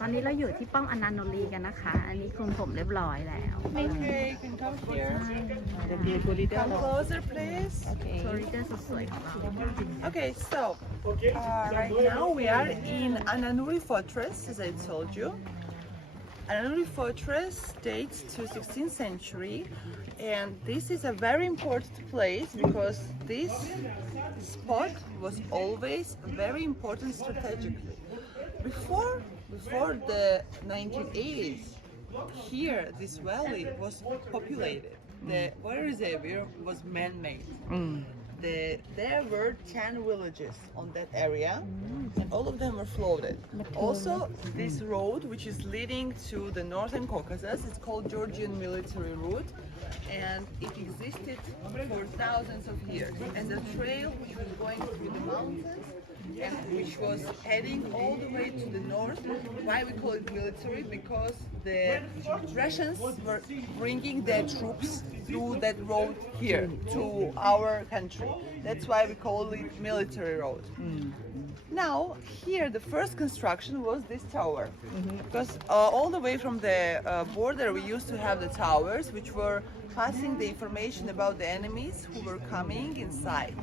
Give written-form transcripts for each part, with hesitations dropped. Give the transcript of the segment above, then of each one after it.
ตอนนี้เราอยู่ที่ป้องอนันโนรีกันนะคะ อันนี้คลุมผมเรียบร้อยแล้ว Okay, you can come here. จะมีกูริเดอร์ Come closer, please. โทริเดอร์สุดสวยของเรา Okay, so right now we are in Ananuri Fortress, as I told you. Ananuri Fortress dates to 16th century, and this is a very important place because this spot was always very important strategically. Before the 1980s, here this valley was populated. The water reservoir was man-made. There were 10 villages on that area, and all of them were flooded. Also, this road, which is leading to the northern Caucasus, it's called Georgian military route, and it existed for thousands of years as a trail which was going through the mountains and which was heading all the way to the north. Why we call it military? Because the Russians were bringing their troops through that road here to our country. That's why we call it military road. Now, here the first construction was this tower. Because all the way from the border we used to have the towers which were passing the information about the enemies who were coming inside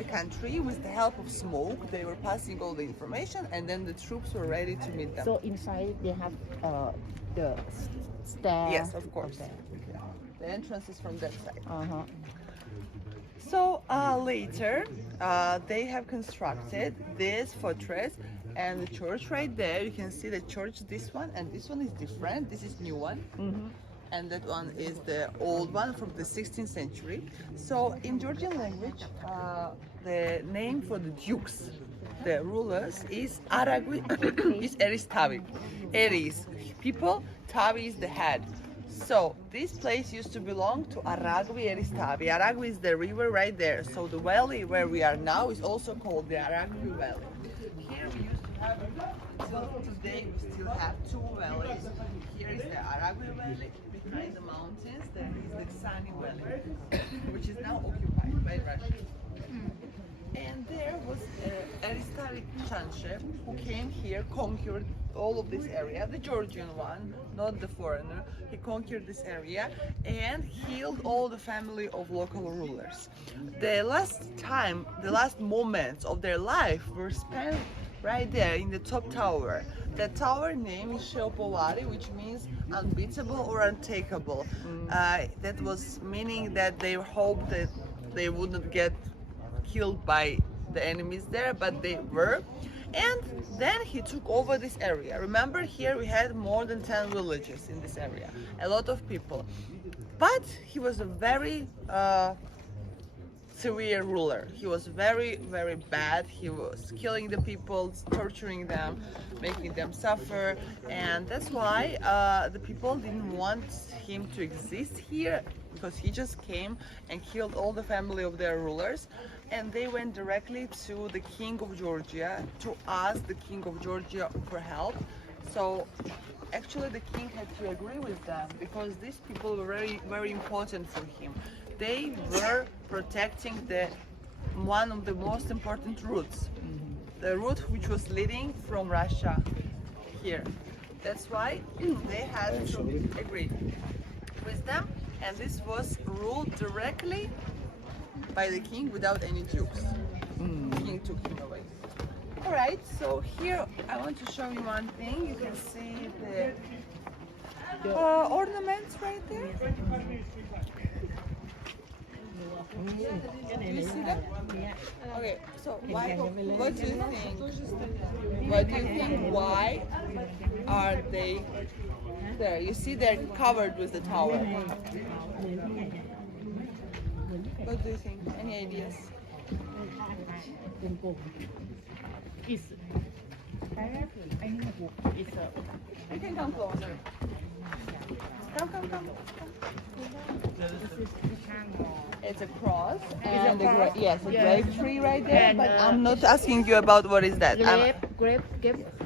the country with the help of smoke. They were passing all the information and then the troops were ready to meet them. So inside they have the stair. Yes, of course. The entrance is from that side. Uh-huh. So later they have constructed this fortress and the church right there. You can see the church, this one, and this one is different. This is new one. And that one is the old one from the 16th century. So in Georgian language, the name for the dukes, the rulers, is Aragvi, is Eristavi. Eris, people, Tavi is the head. So this place used to belong to Aragvi Eristavi. Aragvi is the river right there. So the valley where we are now is also called the Aragvi Valley. Here we used to have, well, today we still have two valleys. Here is the Aragvi Valley. Behind the mountains, there is the Sani Valley, which is now occupied by Russia. And there was Aristarik Chanshe, who came here, conquered all of this area, the Georgian one, not the foreigner. He conquered this area and killed all the family of local rulers. The last moments of their life were spent right there in the top tower. The tower name is Sheopovari, which means unbeatable or untakeable. That was meaning that they hoped that they wouldn't get killed by the enemies there, but they were. And then he took over this area. Remember, here we had more than 10 villages in this area, a lot of people. But he was a very severe ruler. He was very, very bad. He was killing the people, torturing them, making them suffer, and that's why the people didn't want him to exist here, because he just came and killed all the family of their rulers, and they went directly to the king of Georgia to ask the king of Georgia for help. So actually the king had to agree with them because these people were very, very important for him. They were protecting one of the most important routes, the route which was leading from Russia here. That's why they had to agree with them, and this was ruled directly by the king without any dukes. The king took him away. Alright, so here I want to show you one thing. You can see the ornaments right there. Do you see them? Okay, so what do you think? Why are they there? You see they're covered with the tower. What do you think? Any ideas? It's You can come closer. Come. It's a cross and yes, a grape tree right there. And, but I'm not asking you about what is that. grape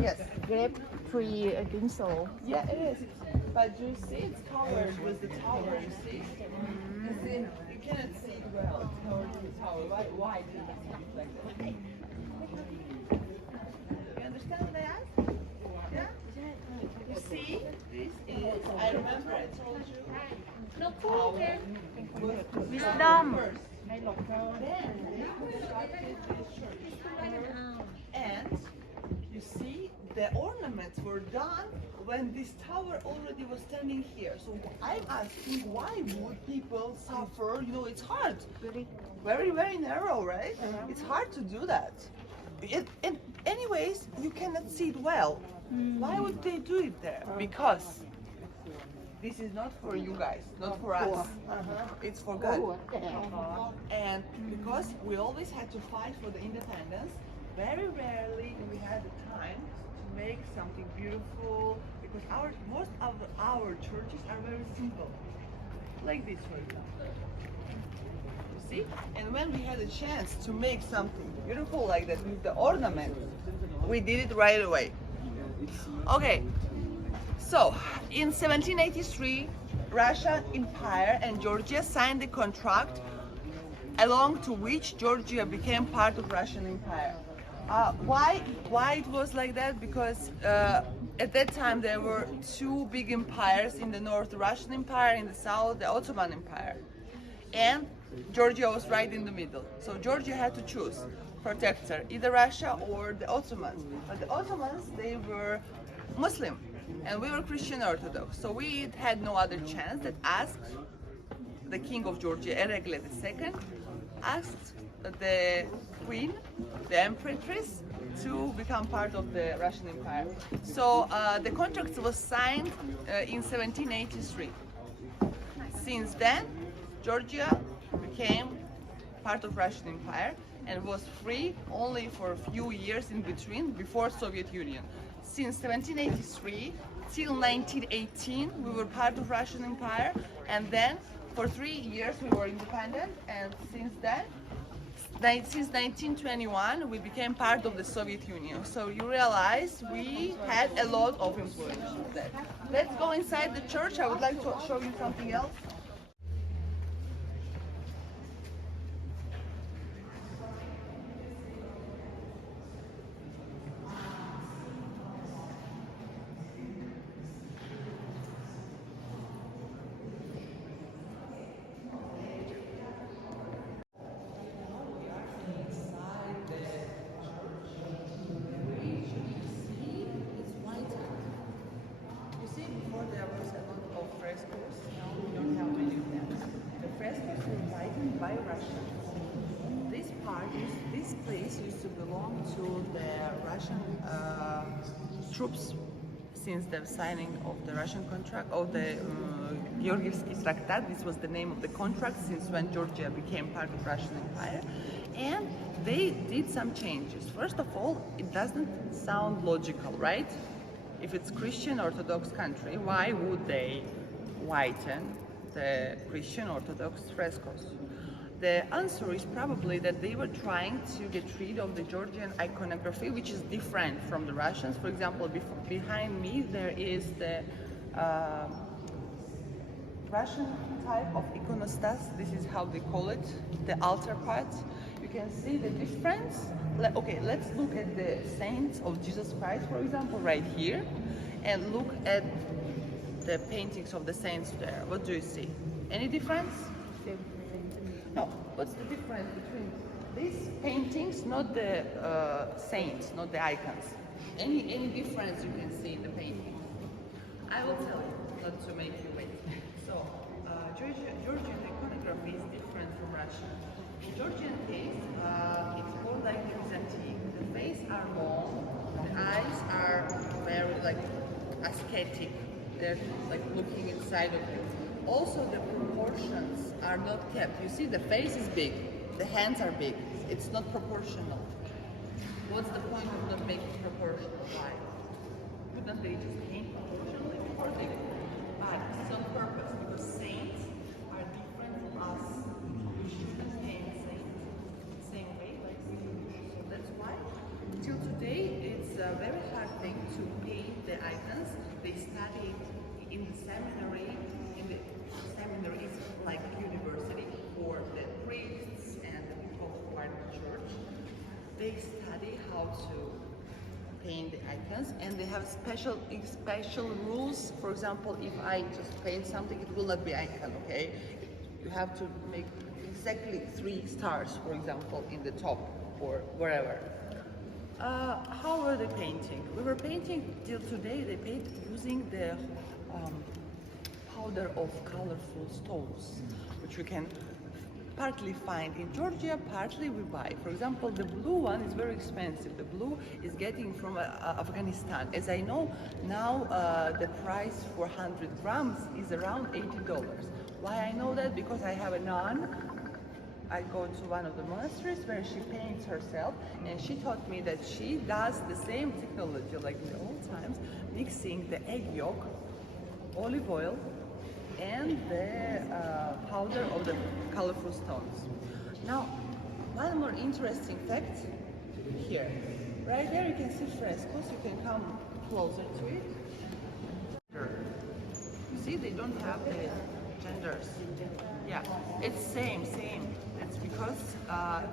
Yes. grape tree, I think so. Yeah, it is. But you see, it's covered with the tower. You see, you cannot see it well. It's covered with the tower. Why do you think like that? wisdom And you see, the ornaments were done when this tower already was standing here. So I'm asking, why would people suffer? You know, it's hard. Very, very narrow, right? It's hard to do that. And anyways, you cannot see it well. Why would they do it there? Because this is not for you guys, not for us. It's for God. And because we always had to fight for the independence, very rarely we had the time to make something beautiful, because most of our churches are very simple. Like this, for example. You see? And when we had a chance to make something beautiful like that with the ornament, we did it right away. Okay. So, in 1783, Russian Empire and Georgia signed a contract along to which Georgia became part of Russian Empire. Why it was like that? Because at that time there were two big empires in the north, the Russian Empire, in the south, the Ottoman Empire. And Georgia was right in the middle. So Georgia had to choose protector, either Russia or the Ottomans. But the Ottomans, they were Muslim, and we were Christian Orthodox. So we had no other chance that asked the king of Georgia, Eregle II, asked the queen, the empress, to become part of the Russian Empire. So the contract was signed in 1783. Since then, Georgia became part of Russian Empire and was free only for a few years in between, before Soviet Union. Since 1783 till 1918, we were part of Russian Empire, and then for 3 years we were independent, and since 1921 we became part of the Soviet Union. So you realize we had a lot of influence. Let's go inside the church. I would like to show you something else. By Russia. This place used to belong to the Russian troops since the signing of the Russian contract, of the Georgievsky Traktat. This was the name of the contract since when Georgia became part of Russian Empire. And they did some changes. First of all, it doesn't sound logical, right? If it's Christian Orthodox country, why would they whiten the Christian Orthodox frescoes? The answer is probably that they were trying to get rid of the Georgian iconography, which is different from the Russians. For example, behind me there is the Russian type of iconostas. This is how they call it, the altar part. You can see the difference. Okay, let's look at the saints of Jesus Christ, for example, right here, and look at the paintings of the saints there. What do you see? Any difference? No. What's the difference between these paintings, not the saints, not the icons? Any difference you can see in the painting? I will tell you, not to make you wait. So, Georgian iconography is different from Russian. In Georgian case, it's more like the Byzantine. The face are long, the eyes are very like ascetic. They're like looking inside of it. Also, the proportions are not kept. You see, the face is big, the hands are big. It's not proportional. What's the point of not making proportional? Why? Wouldn't they just paint proportionally before they do? But it's on purpose, because saints are different from us. We shouldn't paint saints the same way like we do. So that's why, till today, it's a very hard thing to paint the icons. They study in the seminary. Seminary is like university for the priests and the people who are in the church. They study how to paint the icons, and they have special rules. For example, if I just paint something, it will not be icon, okay? You have to make exactly 3 stars, for example, in the top or wherever. How were they painting? We were painting till today. They paint using the powder of colorful stones, which we can partly find in Georgia, partly we buy. For example, the blue one is very expensive. The blue is getting from Afghanistan. As I know, now the price for 100 grams is around $80. Why I know that? Because I have a nun. I go to one of the monasteries where she paints herself, and she taught me that she does the same technology like in the old times, mixing the egg yolk, olive oil, and the powder of the colorful stones. Now, one more interesting fact here. Right there you can see frescoes. You can come closer to it. You see, they don't have the genders. Yeah, it's same. It's because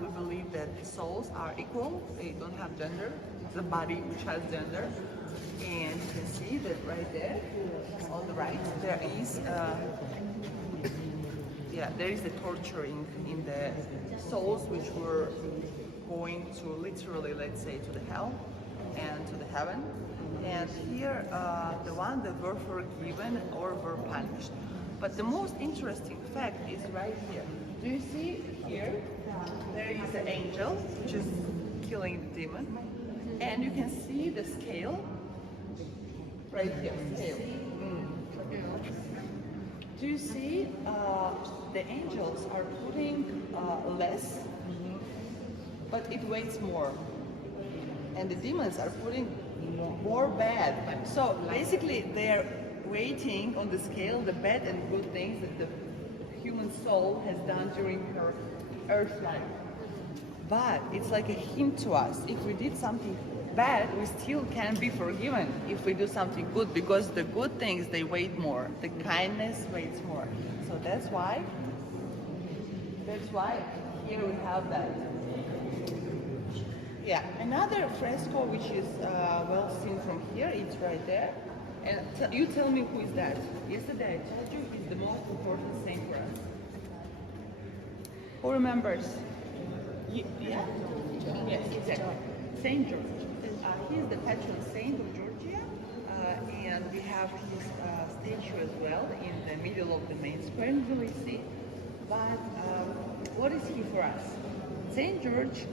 we believe that souls are equal. They don't have gender. It's a body which has gender. And you can see that right there, on the right, there is the torturing in the souls which were going to literally, let's say, to the hell and to the heaven. And here, the one that were forgiven or were punished. But the most interesting fact is right here. Do you see here? There is an angel which is killing the demon, and you can see the scale right here. Scale. Do you see the angels are putting less, but it weighs more, and the demons are putting more bad. So basically, they are weighting on the scale the bad and good things that the human soul has done during her earth life. But it's like a hint to us. If we did something bad, we still can be forgiven if we do something good, because the good things, they weigh more. The kindness weighs more. So that's why here we have that. Yeah, another fresco which is well seen from here, it's right there. And you tell me who is that? Yesterday I told you he's the most important saint for us. Who remembers? Yeah? Yes, exactly. Saint George. He is the patron saint of Georgia, and we have his statue as well in the middle of the main square, you see. But what is he for us? Saint George,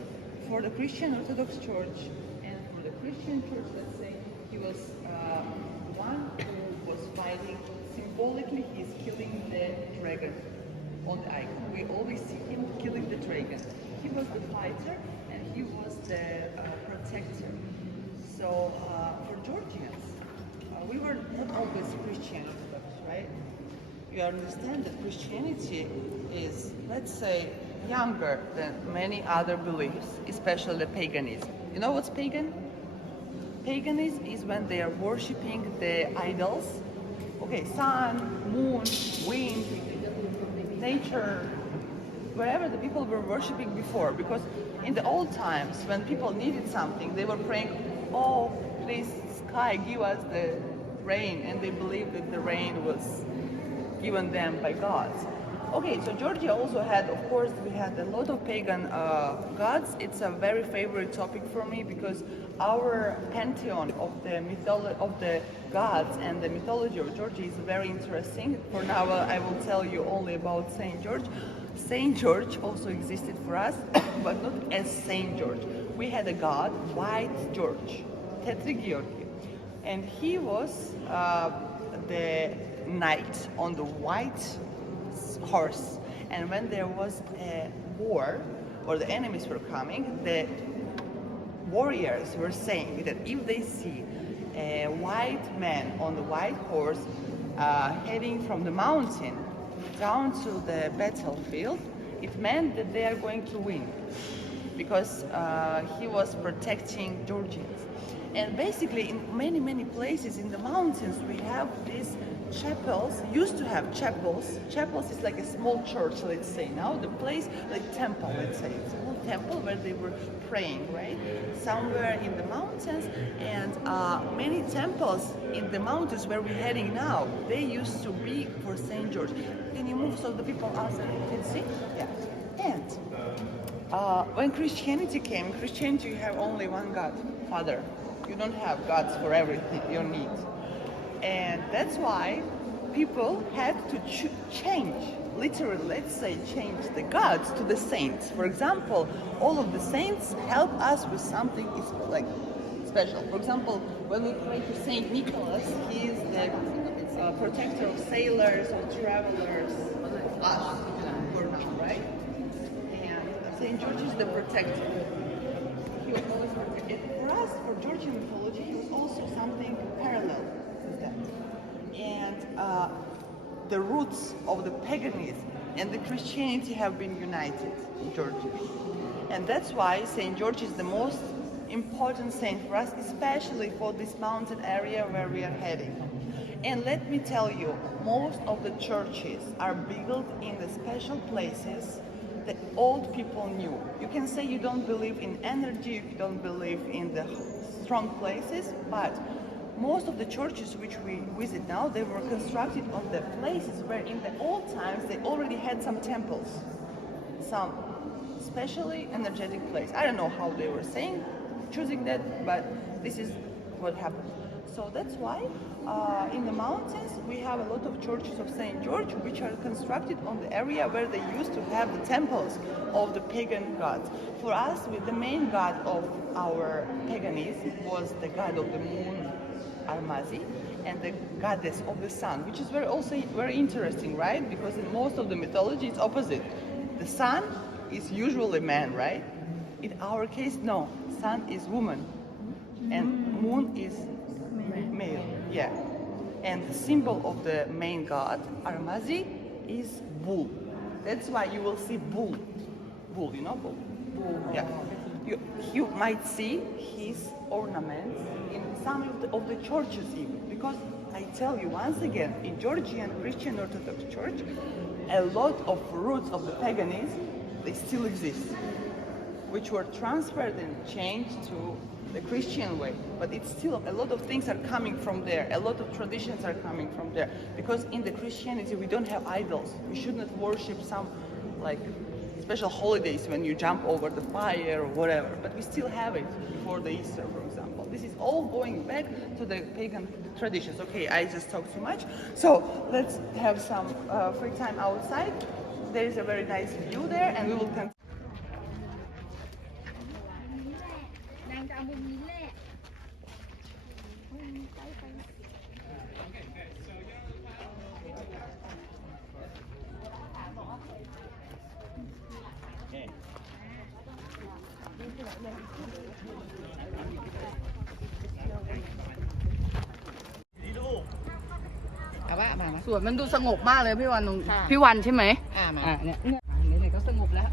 for the Christian Orthodox Church and for the Christian Church, let's say, he was one who was fighting. Symbolically, he's killing the dragon on the icon. We always see him killing the dragon. He was the fighter and he was the protector. So for Georgians, we were not always Christian Orthodox, right? You understand that Christianity is, let's say, younger than many other beliefs, especially paganism. You know what's pagan? Paganism is when they are worshipping the idols. Okay, sun, moon, wind, nature, wherever the people were worshipping before. Because in the old times, when people needed something, they were praying, oh, please, sky, give us the rain. And they believed that the rain was given them by gods. Okay, so Georgia also had, of course, we had a lot of pagan gods. It's a very favorite topic for me because our pantheon of the gods and the mythology of Georgia is very interesting. For now, I will tell you only about Saint George. Saint George also existed for us, but not as Saint George. We had a god, White George, Tetragyorgi, and he was the knight on the white horse. And when there was a war or the enemies were coming, the warriors were saying that if they see a white man on the white horse heading from the mountain down to the battlefield, it meant that they are going to win because he was protecting Georgians. And basically in many places in the mountains we have these chapels used to have chapels. Chapels is like a small church, let's say. Now the place like temple, let's say, it's a small temple where they were praying, right? Somewhere in the mountains, and many temples in the mountains where we're heading now, they used to be for Saint George. Can you move so the people outside can see? Yeah. And when Christianity came, in Christianity you have only one God, Father. You don't have gods for everything, your needs. And that's why people had to change, literally, let's say, change the gods to the saints. For example, all of the saints help us with something is like special. For example, when we pray to Saint Nicholas, he is the protector of sailors, of travelers, us, for now, right? And Saint George is the protector. He was always protected. For us, for Georgian mythology, he was also something parallel with that. And the roots of the paganism and the Christianity have been united in Georgia. And that's why Saint George is the most important saint for us, especially for this mountain area where we are heading. And let me tell you, most of the churches are built in the special places that old people knew. You can say you don't believe in energy, you don't believe in the strong places, but most of the churches which we visit now, they were constructed on the places where in the old times they already had some temples, some especially energetic place. I don't know how they were choosing that, but this is what happened. So that's why in the mountains we have a lot of churches of Saint George which are constructed on the area where they used to have the temples of the pagan gods. For us, the main god of our paganism was the god of the moon, Armazi, and the goddess of the sun, which is also very interesting, right? Because in most of the mythology it's opposite. The sun is usually man, right? In our case, no. Sun is woman, and moon is male. Yeah. And the symbol of the main god, Armazi, is bull. That's why you will see bull. Bull, you know bull? Bull. Yeah. You might see his ornaments in some of the churches even. Because I tell you once again, in Georgian Christian Orthodox Church, a lot of roots of the paganism, they still exist, which were transferred and changed to the Christian way. But it's still, a lot of things are coming from there. A lot of traditions are coming from there. Because in the Christianity, we don't have idols. We should not worship some, like, special holidays when you jump over the fire or whatever. But we still have it before the Easter, for example. This is all going back to the pagan traditions. Okay, I just talked too much. So let's have some free time outside. There is a very nice view there, and we will continue. นางจะเอามุมนี้แหละมุมใกล้ไป เอาว่ามา สวนมันดูสงบมากเลยพี่วันตรง ค่ะ พี่วันใช่ไหม มา เนี่ยไหนๆก็สงบแล้ว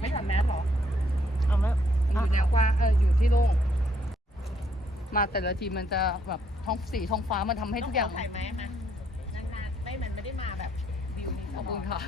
ไม่ใส่แมสหรอ เอาแล้ว อยู่แนวกว้างอยู่ที่โล่งมาแต่ละทีมันจะแบบท้องฟ้ามันทำให้ทุกอย่าง ใส่แมสมานานๆไม่มันไม่ได้มาแบบวิวนี้ ขอบคุณค่ะ